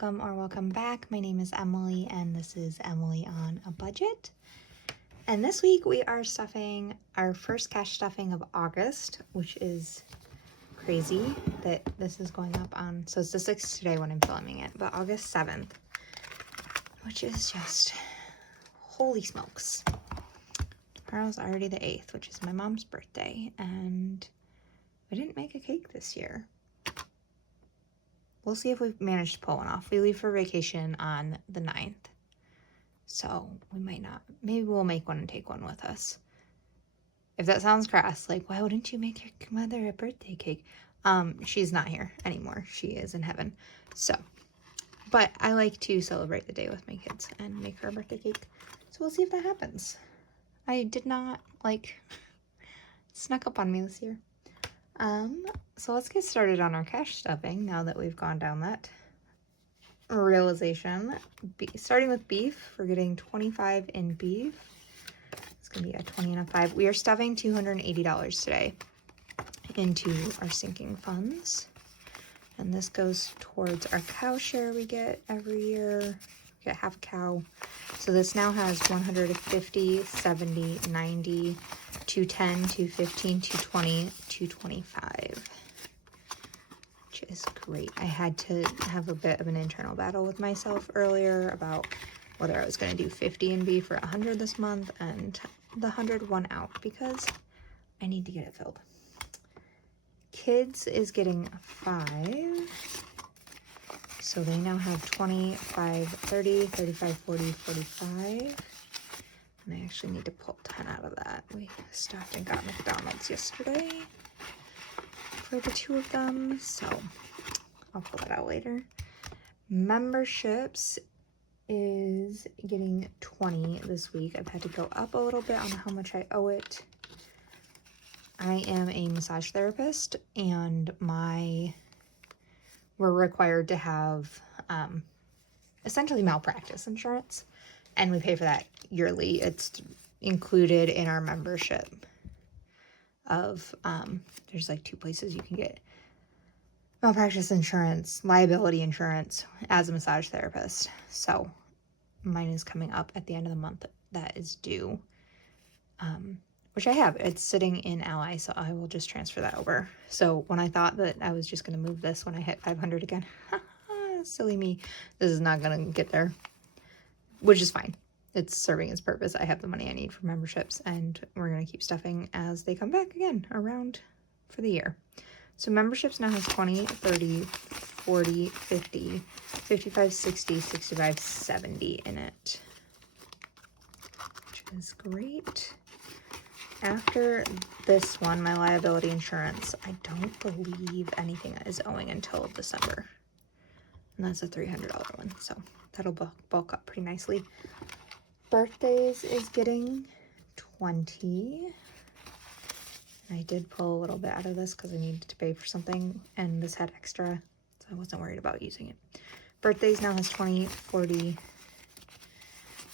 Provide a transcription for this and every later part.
welcome or welcome back. My name is Emily and this is Emily on a Budget. And this week we are stuffing our first cash stuffing of August, which is crazy that this is going up on, so it's the 6th today when I'm filming it, but August 7th, which is just, holy smokes. Tomorrow's already the 8th, which is my mom's birthday, and I didn't make a cake this year. We'll see if we've managed to pull one off. We leave for vacation on the 9th. So we might not. Maybe we'll make one and take one with us. If that sounds crass, like, why wouldn't you make your mother a birthday cake? She's not here anymore. She is in heaven. So, but I like to celebrate the day with my kids and make her a birthday cake. So we'll see if that happens. I did not, snuck up on me this year. So let's get started on our cash stuffing now that we've gone down that realization. Starting with beef, we're getting 25 in beef. It's going to be a 20 and a 5. We are stuffing $280 today into our sinking funds. And this goes towards our cow share we get every year. We get half a cow. So this now has 150, 70, 90, 210, 215, 220, 225. Which is great. I had to have a bit of an internal battle with myself earlier about whether I was going to do 50 in beef or 100 this month, and the 100 won out because I need to get it filled. Kids is getting 5. So they now have 25, 30, 35, 40, 45. And I actually need to pull 10 out of that. We stopped and got McDonald's yesterday for the 2 of them, so I'll pull that out later. Memberships is getting 20 this week. I've had to go up a little bit on how much I owe it. I am a massage therapist, and we're required to have essentially malpractice insurance, and we pay for that yearly. It's included in our membership of there's 2 places you can get malpractice insurance, liability insurance as a massage therapist. So mine is coming up at the end of the month. That is due, which I have. It's sitting in Ally, so I will just transfer that over. So when I thought that I was just going to move this when I hit 500 again, silly me, this is not going to get there, which is fine. It's serving its purpose. I have the money I need for memberships, and we're going to keep stuffing as they come back again around for the year. So memberships now has 20, 30, 40, 50, 55, 60, 65, 70 in it, which is great. After this one, my liability insurance, I don't believe anything is owing until December. And that's a $300 one, so that'll bulk up pretty nicely. Birthdays is getting 20. I did pull a little bit out of this because I needed to pay for something, and this had extra, so I wasn't worried about using it. Birthdays now has 20, 40,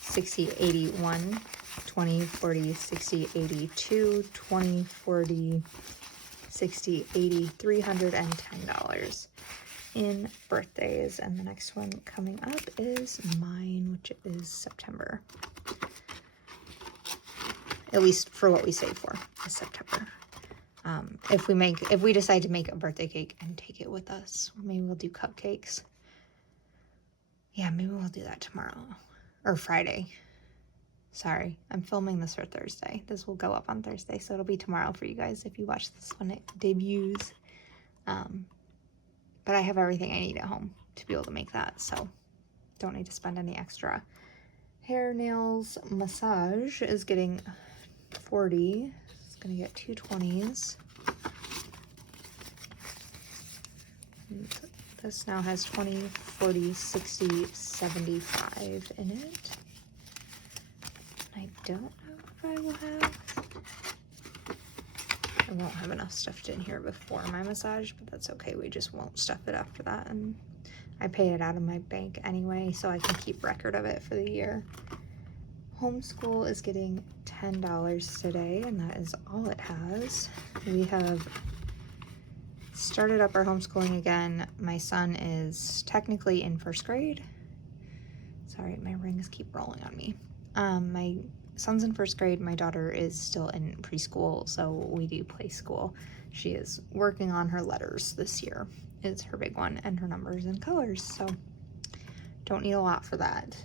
60, 81, 20, 40, 60, 82, 20, 40, 60, 80, $310 in birthdays. And the next one coming up is mine, which is September. At least for what we save for is September. If we decide to make a birthday cake and take it with us, maybe we'll do cupcakes. Yeah, maybe we'll do that tomorrow or Friday. Sorry, I'm filming this for Thursday. This will go up on Thursday, so it'll be tomorrow for you guys if you watch this when it debuts. But I have everything I need at home to be able to make that, so don't need to spend any extra. Hair, nails, massage is getting 40. It's gonna get 2 20s. And this now has 20, 40, 60, 75 in it. I don't know if I will have, I won't have enough stuffed in here before my massage, but that's okay. We just won't stuff it after that, and I pay it out of my bank anyway, so I can keep record of it for the year. Homeschool is getting $10 today, and that is all it has. We have started up our homeschooling again. My son is technically in 1st grade. Sorry, my rings keep rolling on me. My son's in 1st grade. My daughter is still in preschool, so we do play school. She is working on her letters this year. It's her big one, and her numbers and colors, so don't need a lot for that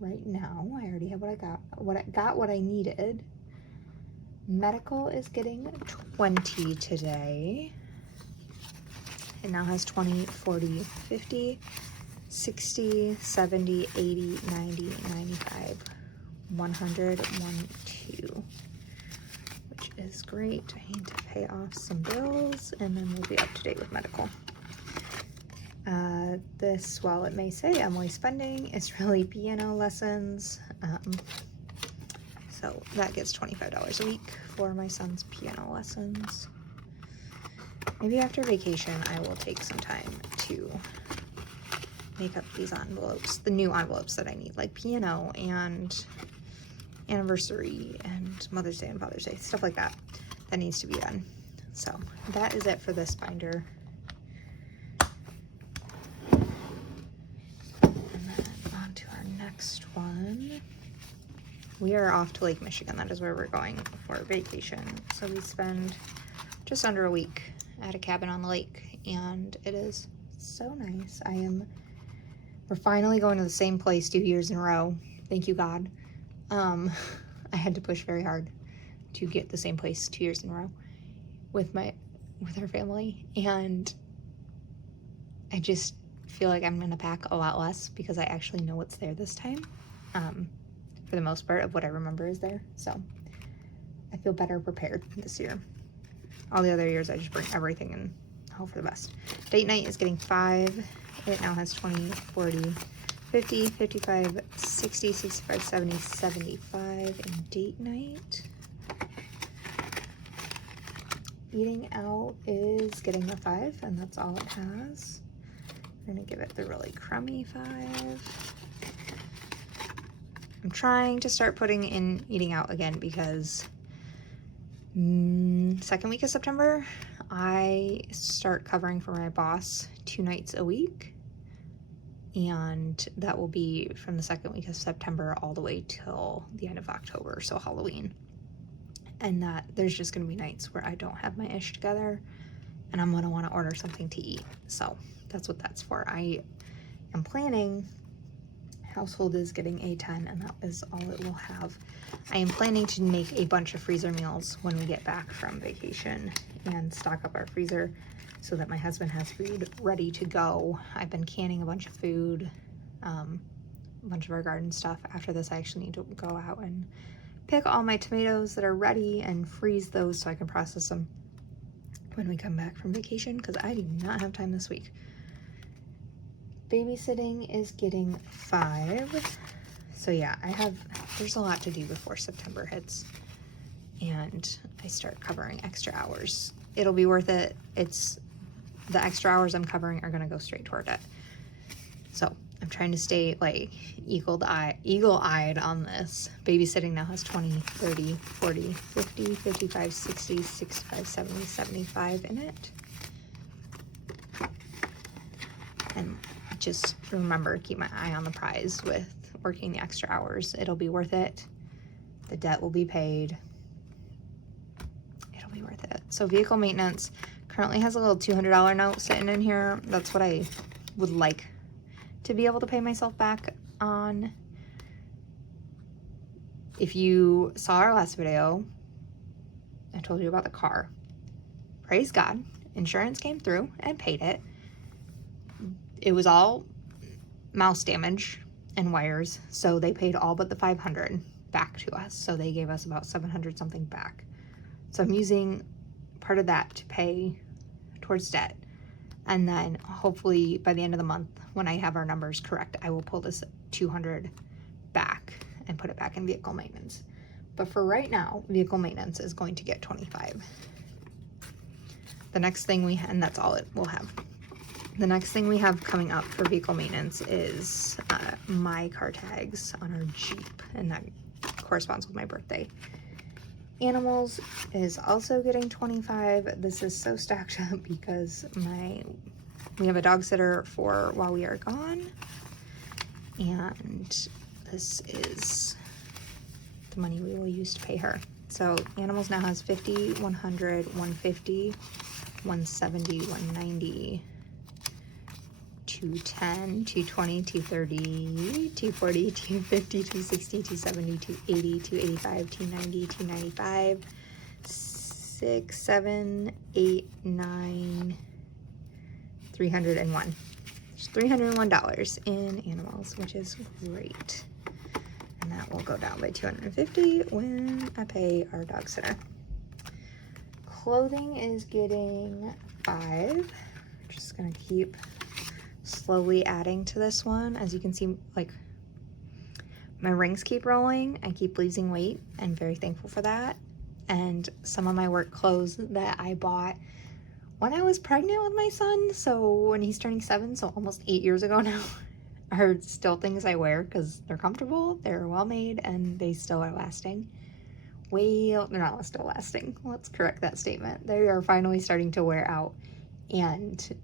right now. I already have what I needed. Medical is getting 20 today. It now has 20, 40, 50, 60, 70, 80, 90, 95, 100, 1, 2, which is great. I need to pay off some bills, and then we'll be up to date with medical. This, while it may say Emily spending, is really piano lessons. So that gets $25 a week for my son's piano lessons. Maybe after vacation, I will take some time to make up these envelopes, the new envelopes that I need, like piano and anniversary and Mother's Day and Father's Day, stuff like that. That needs to be done. So that is it for this binder. Next one, we are off to Lake Michigan. That is where we're going for vacation. So we spend just under a week at a cabin on the lake, and it is so nice. We're finally going to the same place 2 years in a row. Thank you, God. I had to push very hard to get the same place 2 years in a row with our family, and I just feel like I'm gonna pack a lot less because I actually know what's there this time, for the most part of what I remember is there. So I feel better prepared this year. All the other years I just bring everything and hope for the best. Date night is getting 5. It now has 20, 40, 50, 55, 60, 65, 70, 75 in date night. Eating out is getting a 5, and that's all it has. I'm gonna give it the really crummy 5. I'm trying to start putting in eating out again because second week of September, I start covering for my boss 2 nights a week. And that will be from the second week of September all the way till the end of October, so Halloween. And that there's just gonna be nights where I don't have my ish together and I'm gonna wanna order something to eat. So that's what that's for. I am planning, household is getting a 10, and that is all it will have. I am planning to make a bunch of freezer meals when we get back from vacation and stock up our freezer so that my husband has food ready to go. I've been canning a bunch of food, a bunch of our garden stuff. After this, I actually need to go out and pick all my tomatoes that are ready and freeze those so I can process them when we come back from vacation, because I do not have time this week. Babysitting is getting 5. So yeah, there's a lot to do before September hits and I start covering extra hours. It'll be worth it. The extra hours I'm covering are gonna go straight toward it. So I'm trying to stay like eagle-eyed on this. Babysitting now has 20, 30, 40, 50, 55, 60, 65, 70, 75 in it. And just remember, keep my eye on the prize with working the extra hours. It'll be worth it. The debt will be paid. It'll be worth it. So vehicle maintenance currently has a little $200 note sitting in here. That's what I would like to be able to pay myself back on. If you saw our last video, I told you about the car. Praise God, insurance came through and paid it. It was all mouse damage and wires, so they paid all but the $500 back to us. So they gave us about $700 something back. So I'm using part of that to pay towards debt. And then hopefully by the end of the month, when I have our numbers correct, I will pull this $200 back and put it back in vehicle maintenance. But for right now, vehicle maintenance is going to get 25. The next thing and that's all it will have. The next thing we have coming up for vehicle maintenance is my car tags on our Jeep, and that corresponds with my birthday. Animals is also getting 25. This is so stacked up because we have a dog sitter for while we are gone, and this is the money we will use to pay her. So animals now has 50, 100, 150, 170, 190, 210, 220, 230, 240, 250, 260, 270, 280, 285, 290, 295, 6, 7, 8, 9, 301. There's $301 in animals, which is great. And that will go down by 250 when I pay our dog sitter. Clothing is getting 5. Just gonna keep slowly adding to this one. As you can see, like, my rings keep rolling. I keep losing weight. I'm very thankful for that. And some of my work clothes that I bought when I was pregnant with my son, so when he's turning 7, so almost 8 years ago now, are still things I wear because they're comfortable, they're well made, and they still are lasting. Well, they're not still lasting. Let's correct that statement. They are finally starting to wear out, and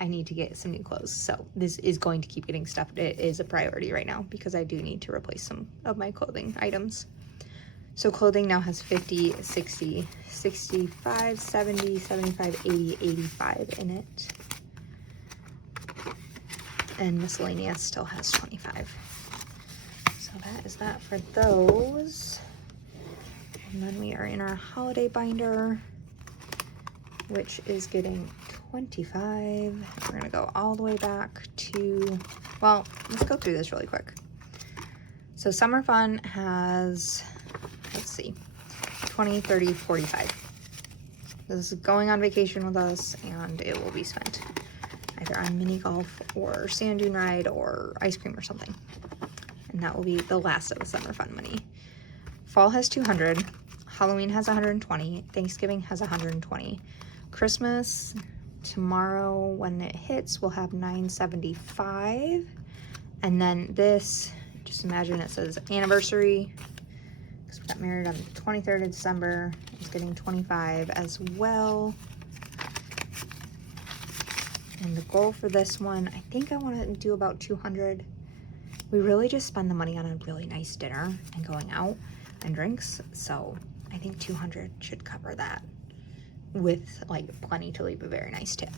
I need to get some new clothes. So this is going to keep getting stuffed. It is a priority right now because I do need to replace some of my clothing items. So clothing now has 50, 60, 65, 70, 75, 80, 85 in it. And miscellaneous still has 25. So that is that for those. And then we are in our holiday binder, which is getting 25. We're gonna go all the way back to, well, let's go through this really quick. So Summer Fun has, let's see, 20, 30, 45. This is going on vacation with us, and it will be spent either on mini golf or sand dune ride or ice cream or something. And that will be the last of the Summer Fun money. Fall has 200, Halloween has 120, Thanksgiving has 120, Christmas tomorrow when it hits we'll have 975, and then this, just imagine it says anniversary because we got married on the 23rd of December. It's getting 25 as well. And the goal for this one, I think I want to do about 200. We really just spend the money on a really nice dinner and going out and drinks, so I think 200 should cover that with like plenty to leave a very nice tip.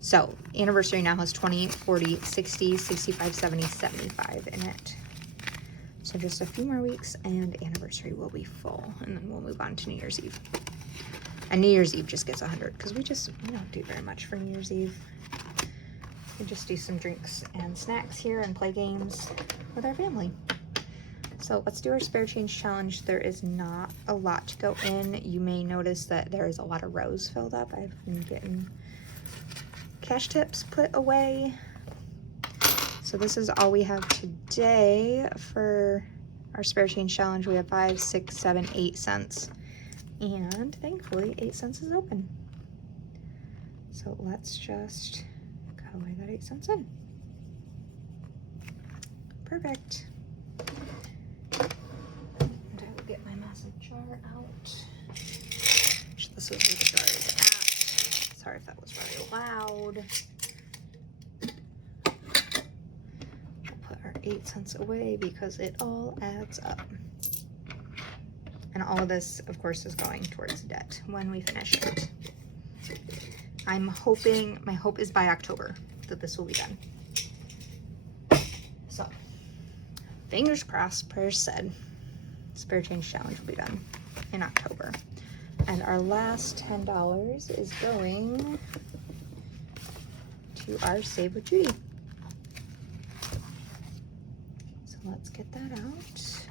So anniversary now has 20, 40, 60, 65, 70, 75 in it. So just a few more weeks and anniversary will be full, and then we'll move on to New Year's Eve. And New Year's Eve just gets 100 because we don't do very much for New Year's Eve. We just do some drinks and snacks here and play games with our family. So let's do our spare change challenge. There is not a lot to go in. You may notice that there is a lot of rows filled up. I've been getting cash tips put away. So this is all we have today for our spare change challenge. We have 5, 6, 7, 8 cents. And thankfully 8 cents is open. So let's just cut away that 8 cents in. Perfect. And I will get my massive jar out. Which this is where the jar is at. Sorry if that was very loud. We'll put our 8 cents away because it all adds up. And all of this, of course, is going towards debt when we finish it. I'm hoping, my hope is by October that this will be done. So, fingers crossed, prayers said, spare change challenge will be done in October. And our last $10 is going to our Save with Judy. So let's get that out.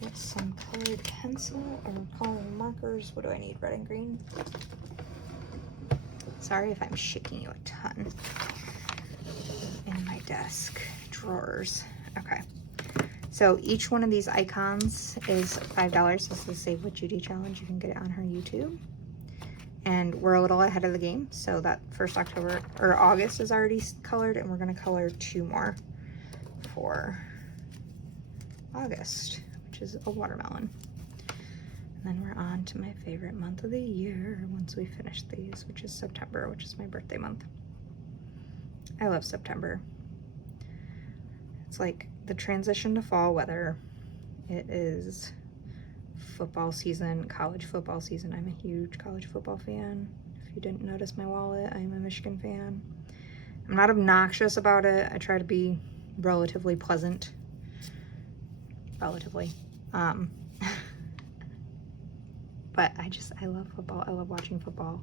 Get some colored pencil or colored markers. What do I need? Red and green? Sorry if I'm shaking you a ton. In my desk drawers. Okay. So each one of these icons is $5. This is the Save with Judy challenge. You can get it on her YouTube. And we're a little ahead of the game. So that first October or August is already colored, and we're going to color 2 more for August, which is a watermelon. And then we're on to my favorite month of the year once we finish these, which is September, which is my birthday month. I love September. It's like the transition to fall weather. It is football season, college football season. I'm a huge college football fan. If you didn't notice my wallet, I'm a Michigan fan. I'm not obnoxious about it. I try to be relatively pleasant. Relatively. But I love football. I love watching football.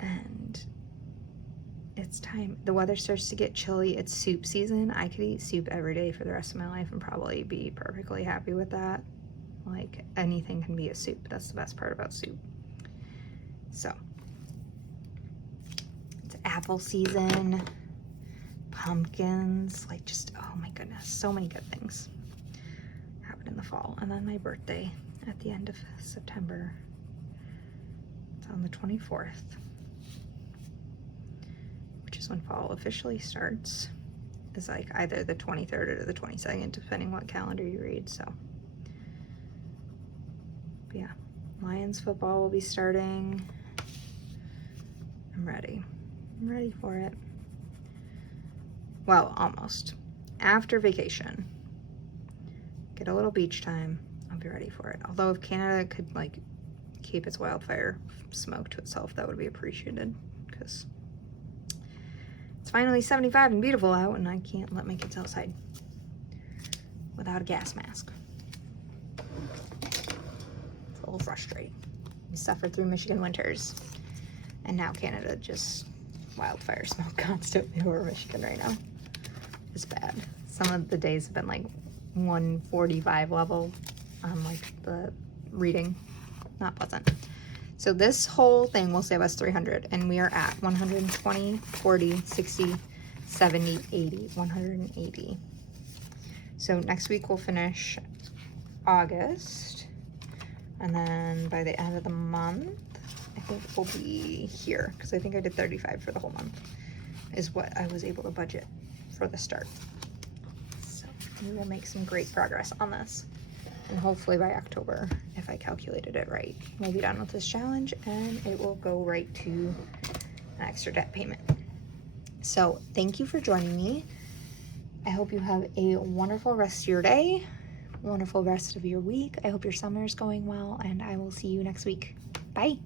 And it's time. The weather starts to get chilly. It's soup season. I could eat soup every day for the rest of my life and probably be perfectly happy with that. Like, anything can be a soup. That's the best part about soup. So, it's apple season, pumpkins, like just, oh my goodness, so many good things happen in the fall. And then my birthday at the end of September. It's on the 24th. Which is when fall officially starts. It's like either the 23rd or the 22nd, depending what calendar you read. So, but yeah, Lions football will be starting. I'm ready. I'm ready for it. Well, almost. After vacation, get a little beach time. I'll be ready for it. Although if Canada could like keep its wildfire smoke to itself, that would be appreciated, because it's finally 75 and beautiful out, and I can't let my kids outside without a gas mask. It's a little frustrating. We suffered through Michigan winters, and now Canada just wildfire smoke constantly over Michigan right now. It's bad. Some of the days have been like 145 level on like the reading. Not pleasant. So this whole thing will save us 300, and we are at 120, 40, 60, 70, 80, 180. So next week we'll finish August, and then by the end of the month, I think we'll be here, because I think I did 35 for the whole month, is what I was able to budget for the start. So we will make some great progress on this. And hopefully by October, if I calculated it right, we'll be done with this challenge and it will go right to an extra debt payment. So thank you for joining me. I hope you have a wonderful rest of your day, wonderful rest of your week. I hope your summer is going well, and I will see you next week. Bye.